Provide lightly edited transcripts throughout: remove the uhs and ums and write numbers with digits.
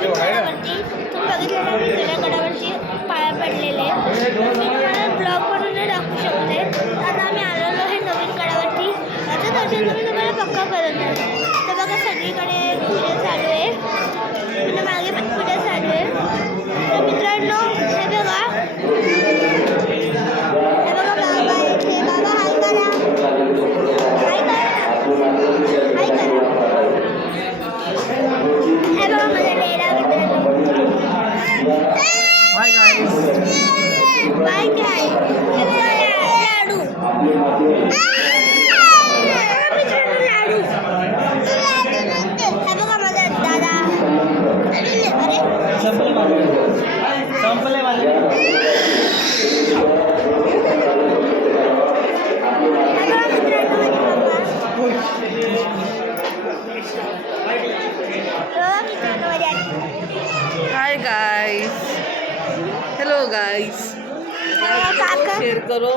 गडावरती तुम्ही बघितलं मी जुन्या गडावरती पाया पडलेले मी तुम्हाला ब्लॉग बनवून नाही दाखवू शकते. आता आम्ही आलेलो आहे नवीन गडावरती. त्याचं दर्शन तुम्ही तुम्हाला पक्का करत आहे. तर बघा सगळीकडे पूजा चालू आहे आणि मागे पण पूजा चालू आहे. तर मित्रांनो हे बघा बाबा इथे. बाबा हाय करा, हाय करा, हाय करा. हे बघा माझा डेरा मित्रांनो. Hi guys. बाय काय लाडू मित्रांनो लाडू. हे बघा माझा दादा. अरे संपले माझे. Hi guys, hello guys, share करो,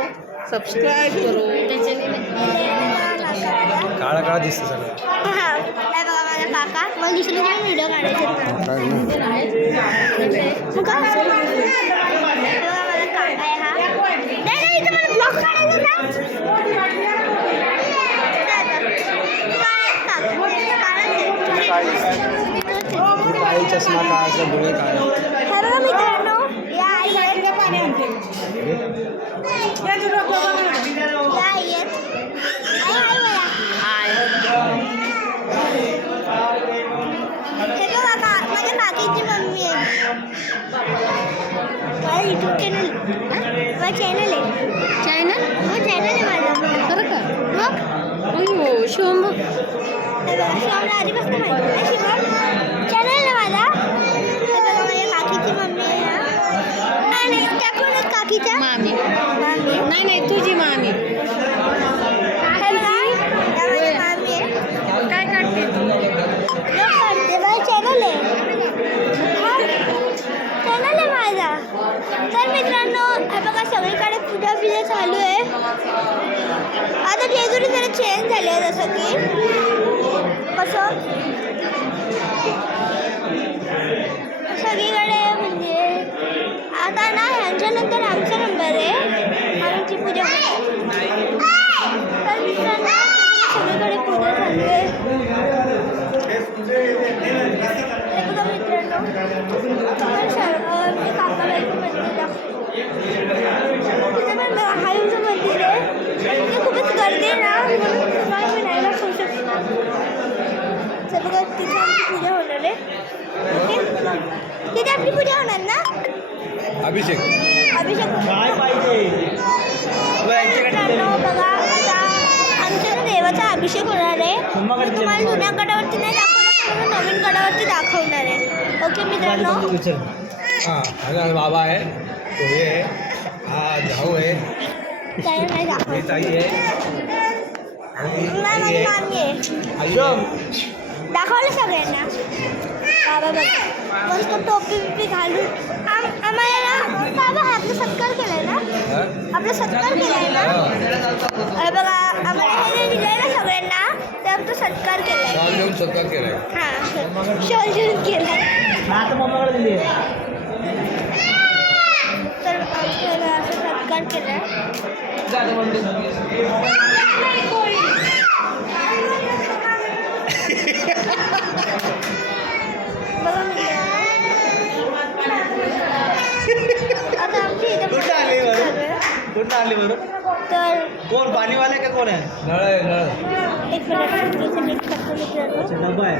सबस्क्राईब करो. काळा काळा दिसतं सगळं. बघा माझा काका. मग दुसरे पण व्हिडिओ काढायचे बघा माझा काका आहे हा. नाही इथं मला ब्लॉग काढायचा काही चष्मा काढायचा, डोळे काढायचे. बघा मित्रांनो या आई आहेत. हे बघा माझ्या काकीची मम्मी आहे. माझा यूट्यूब चॅनल माझा चॅनल आहे. चॅनल आहे माझा. खरं का? मग अयो शिवम. हे बघा शिवमला आधीपासून माहिती आहे. शिवम चॅनल आहे माझा. हे बघा माझ्या काकीची मम्मी आहे. नाही त्या कोण आहेत काकीच्या मामी. मामी. नाही नाही तुझी मामी. हे बघा त्या माझ्या मामी आहे. काय काढते तू? काढते माझा चॅनल आहे. चॅनल आहे माझा. तर मित्रांनो हे बघा सगळीकडे पूजा बिजा चालू आहे. आता जेजुरी जरा चेंज झाले आहे. जसं की कसं सगळीकडे म्हणजे आता ना ह्यांच्यानंतर आमचा नंबर आहे आमची पूजा. तर मित्रांनो सगळीकडे पूजा चालू आहे. हे बघा मित्रांनो मी काकाबाईचं मंदिर दाखवतो. तिथे पण महादेवचं मंदिर आहे. तिथे खूपच गर्दी आहे ना म्हणून तुम्हाला मी नाही दाखवू शकतो. तर बघा तिथे आमची पूजा होणार आहे. ओके तिथे आपली पूजा होणार ना. अभिषेक काय पाहिजे मित्रांनो बघा आता आमच्या ना देवाचा अभिषेक होणार आहे. मी तुम्हाला जुन्या गडावरती नाही दाखवणार म्हणून नवीन गडावरती दाखवणार आहे. ओके मित्रांनो. हां माझा बाबा आहे, तो हे आहे, हा जाऊ आहे, त्याला नाही दाखव. ही ताई आहे आणि माझी आई मामी आहे. आहे. दाखवलं सगळ्यांना. बाबा बघा मस्त टोपी बिपी घालून आम्हाला ना बाबा आपला सत्कार केलाय ना. आपला सत्कार केलाय ना. बघा आम्हाला हे दिलंय ना सगळ्यांना ते आमचा सत्कार केलाय. शॉल घेऊन सत्कार केलाय. हां शॉल घेऊन केलाय. तर आमच्याला असं सत्कार केलाय. बघा आता आमची इथं कुठं आली बरं? तर कोण पाणीवाले का कोण आहे? नळ आहे, नळ. एक मिनिट इथे नीट करतो मित्रांनो. डबा आहे.